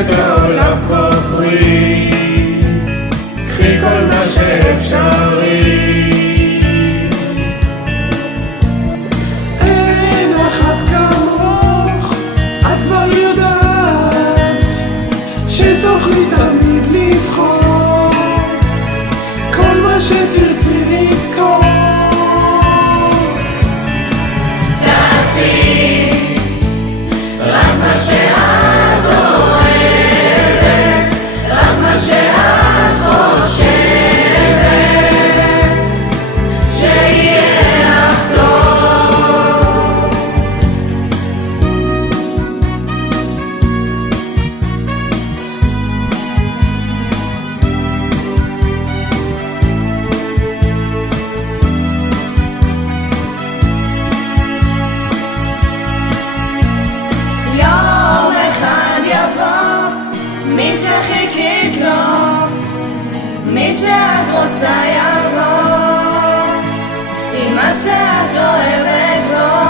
את העולם כמו פרי, קחי כל מה שאפשרי. אין אחת כמוך, את כבר יודעת שתוכלי תמיד לבחור כל מה שתרצי לזכור. תעשי רק מה שאת אוהבת, רק מה שאת חושבת שיהיה לך טוב. יום אחד יבוא מי שחיכית לו, מי שאת רוצה יבוא עם מה שאת אוהבת בו.